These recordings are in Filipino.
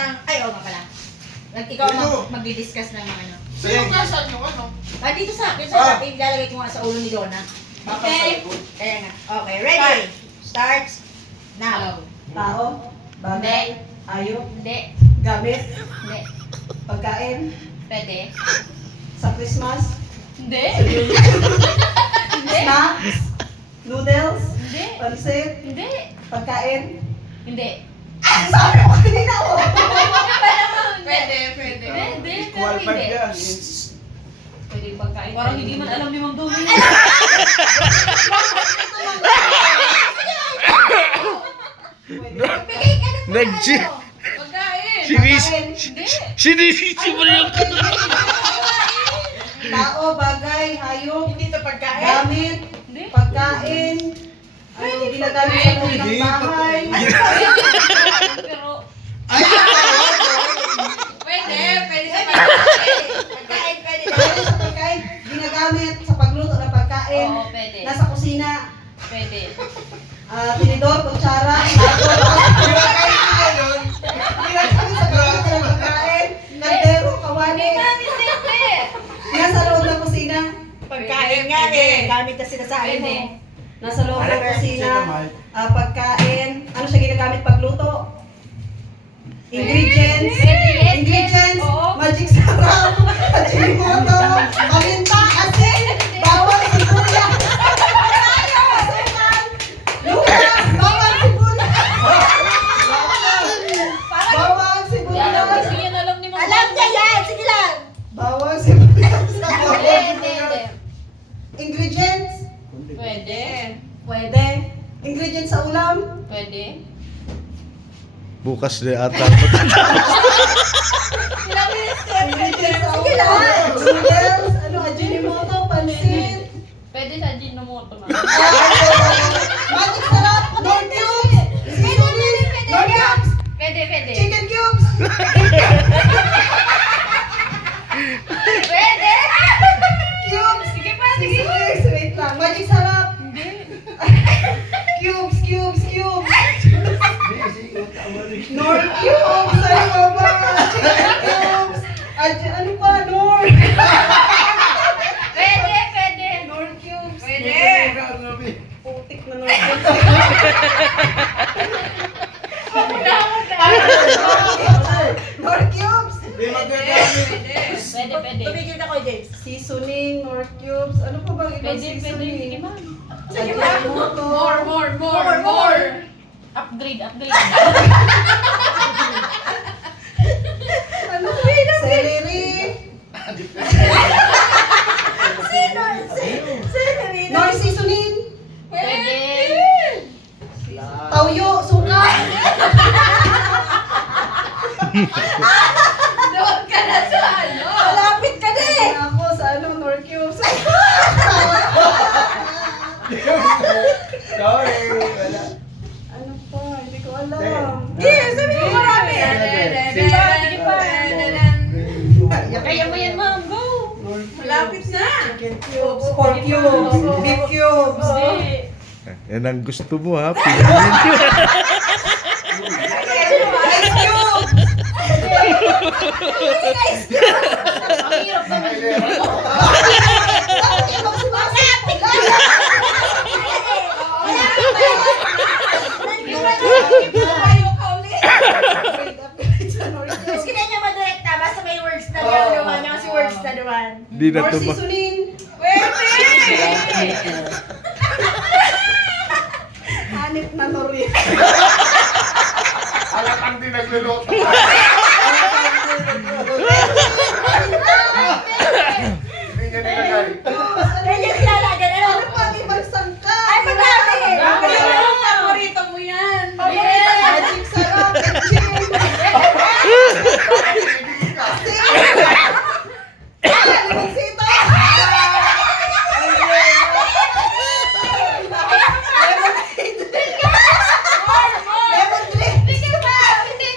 ng... Ay, oo nga pala. Ikaw magdi-discuss ng mga ano. Sa'yo nga saan yung ano? Dito sa akin. Sa akin, ilalagay ko nga sa ulo ni Donna. Okay? Kaya nga. Okay, ready? Starts now. Tao, bagay, hayop, Hindi. gamit, Hindi. pagkain, Pwede. sa Christmas, Hindi. snacks, noodles, Hindi. pansit, Hindi. pagkain. Hindi. Sabi ko kanina ko! Pwede. Pwede, Equal pero pag hindi. yan. Pwede pagkain. Parang hindi man alam ni Ma'am Domi. Bigay ka ng mga Nag-G. ano. Pagkain. Hindi. Sinisimulan ko na. Tao, bagay, hayop, Hindi to pagkain. gamit, Hindi. pagkain, ano ginagamit sa loob ng bahay. Pero, Pwede sa pagkain. Pagkain, pwede. Pwede sa pagkain, ginagamit sa pagluto ng pagkain, oo, pwede. nasa kusina, Pwede. tinidor, kutsara, plato, Ginagalit ko ngayon. ginagamit sa pagluto ng pagkain, kaldero, kawali, Hindi. nasa loob ng kusina, Pagkain nga eh. Gamit na sinasabi mo. Pwede. nasa loob ng kusina, Mike. pagkain, ano siya ginagamit pagluto? Ingredients, Pwede. ingredients, Oo. magic sarap, ajinomoto, paminta, asin, bawang, sibuyas, asukal, lupa, bawang, sibuyas, bawang, Alam sibuyas, kasi yan alam ni Ma'am Alam Domi. niya yan. Sige lang. bawang, sibuyas, Hindi. ingredients, Pwede. pwede, ingredients sa ulam, Pwede. Bukas na ata. ingredients sa Sige lang. ulam, noodles, ano, ajinomoto, pansit, Pwede sa Ajinomoto na. magic sarap, nor cubes, seasonings, nor cubes, Pwede. chicken cubes, Pwede. cubes, Sige pa, sige. seasonings, wait lang, magic sarap, Hindi. cubes, nor cubes, ay baba, chicken cubes, ano pa, nor, Pwede. nor cubes, putik na nor cubes, nor cubes, Di magagamit. Pwede. Tumigil na ko, James. seasoning, nor cubes, ano pa bang ibang Pwede. Sige, seasoning? ma'am. Ajinomoto, More. Upgrade. ano, celery, nor seasoning, Pwede. tawyo, suka, Doon ka na sa ano. Malapit ka na eh. ako sa ano, nor cubes. Sorry. Wala. Ano pa? Hindi ko alam. Yes, sabi mo marami. Sige pa. Kaya mo yan, ma'am. Go. Malapit na. Chicken cubes, pork cubes, beef cubes. Hindi. Yan ang gusto mo ha. Piliin ko. Ice cube! Ang hirap na. Gusto na niya madirekta. Basta may words na niya. Naman niya kasi words na naman. Di na More to ma... seasoning. Hanip na nori. Alatang din nagluluto. Hindi niya nilagay. Kaya kilalagan. Ano? Ano pa? Ibang sangka. Ay, madami. Paborito mo yan. Magic sarap. Chicken. Limonsito. Lemon drink.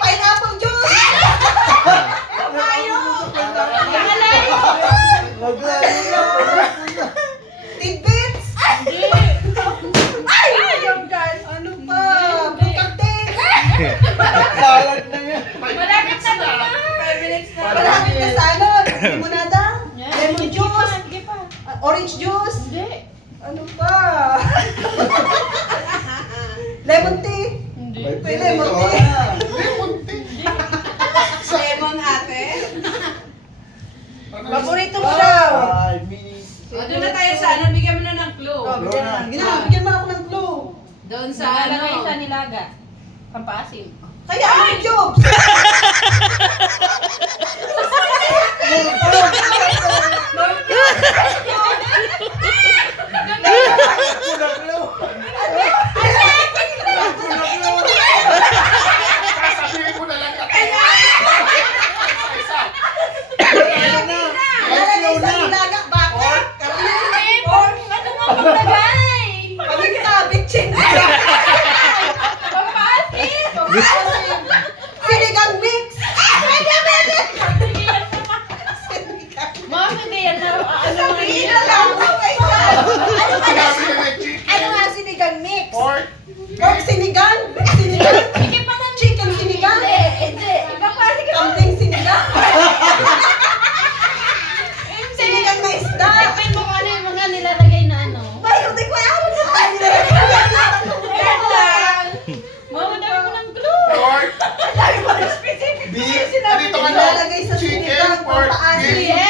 Pineapple juice. Maglalaro. Limonada? Lemon juice? Sige pa. Orange juice? Hindi. Ano pa? Lemon tea? Hindi. May lemon tea. Lemon ate. Paborito mo daw. O, doon na tayo sa ano, bigyan mo na ng clue. Oh, bigyan mo ako ng clue. Doon sa ano, sa nilaga. Pampaasim. Kaya ang cubes! Sasabihin mo na lang ka. Isa. Lalagay sa nilaga, bakit? Ano nga maglagay? Paminta, bitchin! Pampaasim! Sinigang mix! Ma'am, hindi yan na. Ano Sabihin na lang! Oh my God! Sinabi niya na chicken. Ano nga sinigang mix? Pork. Pork sinigang? Sinigang? Sige pa na. Chicken sinigang? Hindi. Pampaasim ka. Kambing sinigang? Sinigang na isda? Tipin mo kung ano yung mga nilalagay na ano. Bayo, di ko alam na tayo. Yan lang. Ma'am, ang dami mo ng clue. Pork. Dahil mo na specific. Beef. Sinabi Dito ko ano? nilalagay sa Chicken, sinigang, pork, pampaasim. beef.